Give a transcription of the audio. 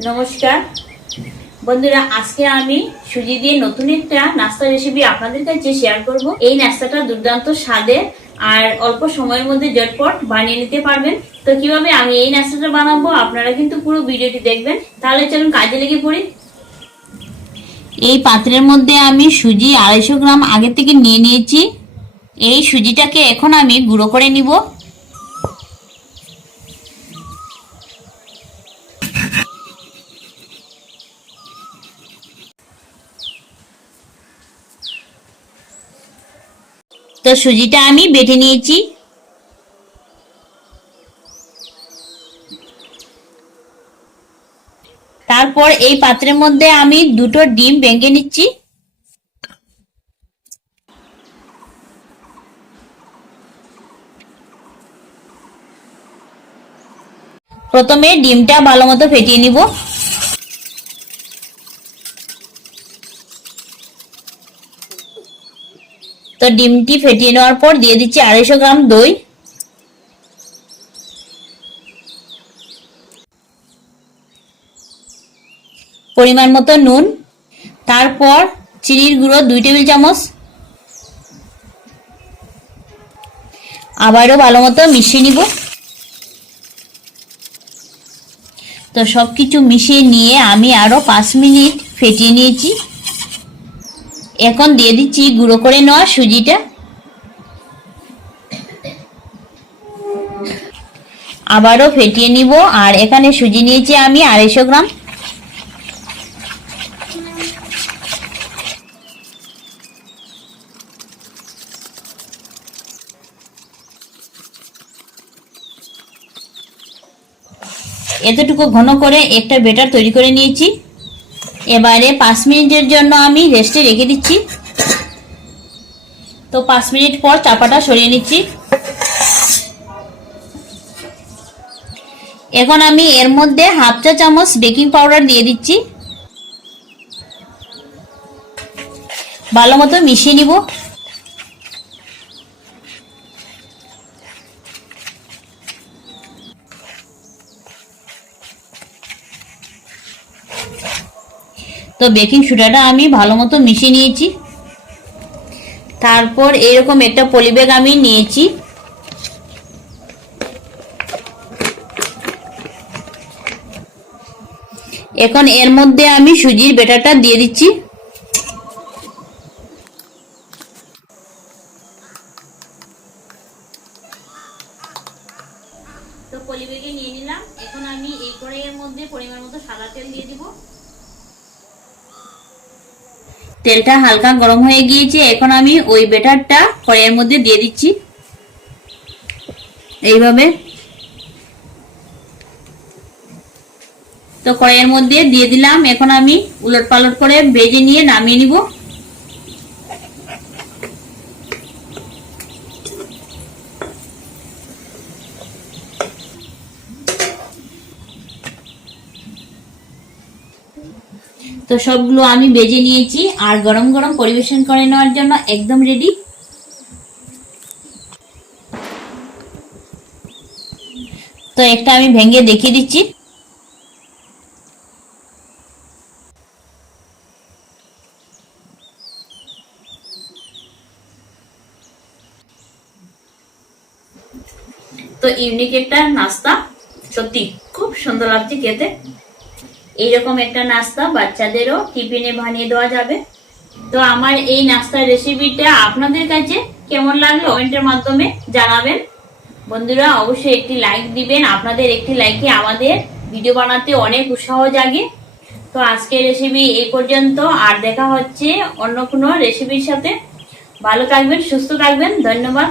নমস্কার বন্ধুরা, আজকে আমি সুজি দিয়ে নতুন একটা নাস্তা রেসিপি আপনাদের কাছে শেয়ার করব। এই নাস্তাটা দুর্দান্ত স্বাদের আর অল্প সময়ের মধ্যে ঝটপট বানিয়ে নিতে পারবেন। তো কিভাবে আমি এই নাস্তাটা বানাবো আপনারা কিন্তু পুরো ভিডিওটি দেখবেন। তাহলে চলুন কাজে লেগে পড়ি। এই পাত্রের মধ্যে আমি সুজি 250 গ্রাম আগে থেকে নিয়ে নিয়েছি। এই সুজিটাকে এখন আমি গুঁড়ো করে নিব। তো সুজিটা আমি বেটে নিয়েছি। তারপর এই পাত্রের মধ্যে আমি দুটো ডিম ভেঙে নিচ্ছি। প্রথমে ডিমটা ভালো মতো ফেটিয়ে নিব। তো ডিমটি ফেটিয়ে নেওয়ার পর দিয়ে দিচ্ছি 250 গ্রাম দই, পরিমাণ মতো নুন, তারপর চিনির গুঁড়ো 2 টেবিল চামচ। আবারও ভালো মতো মিশিয়ে নিব। তো সবকিছু মিশিয়ে নিয়ে আমি আরো 5 মিনিট ফেটিয়ে নিয়েছি। এখন দিয়ে দিচ্ছি গুঁড়ো করে নেওয়া সুজিটা। আবারও ফেটিয়ে নিব। আর এখানে সুজি নিয়েছি আমি 250 গ্রাম। এতটুকু ঘন করে একটা ব্যাটার তৈরি করে নিয়েছি। এবারে 5 মিনিটের জন্য আমি রেস্টে রেখে দিচ্ছি। তো 5 মিনিট পর চাপাটা সরিয়ে নিচ্ছি। এখন আমি এর মধ্যে হাফ চা চামচ বেকিং পাউডার দিয়ে দিচ্ছি। ভালো মতো মিশিয়ে নিব। তো বেকিং সোডাটা আমি ভালো মতো মিশিয়ে নিয়েছি। তারপর এরকম একটা পলিব্যাগ আমি নিয়েছি। এখন এর মধ্যে আমি সুজির ব্যাটারটা দিয়ে দিচ্ছি। তো পলিব্যাগে নিয়ে নিলাম। এখন আমি এই কড়াইয়ের মধ্যে পরিমাণ মতো সাদা তেল দিয়ে দিব। তেলটা হালকা গরম হয়ে গিয়েছে। এখন আমি ওই ব্যাটারটা কড়াইয়ের মধ্যে দিয়ে দিচ্ছি এইভাবে। তো কড়াইয়ের মধ্যে দিয়ে দিলাম। এখন আমি উলট পালট করে ভেজে নিয়ে নামিয়ে নিব। তো সবগুলো আমি ভেজে নিয়েছি আর গরম গরম পরিবেশন করে নেওয়ার জন্য একদম রেডি। তো একটা আমি ভেঙে দেখিয়ে দিচ্ছি। তো ইউনিক একটা নাস্তা, সত্যি খুব সুন্দর লাগছে খেতে। এইরকম একটা নাস্তা বাচ্চাদেরও টিফিনে বানিয়ে দেওয়া যাবে। তো আমার এই নাস্তার রেসিপিটা আপনাদের কাছে কেমন লাগলো কমেন্টের মাধ্যমে জানাবেন। বন্ধুরা অবশ্যই একটি লাইক দিবেন। আপনাদের একটি লাইকে আমাদের ভিডিও বানাতে অনেক উৎসাহ জাগে। তো আজকের রেসিপি এই পর্যন্ত, আর দেখা হচ্ছে অন্য কোনো রেসিপির সাথে। ভালো থাকবেন, সুস্থ থাকবেন। ধন্যবাদ।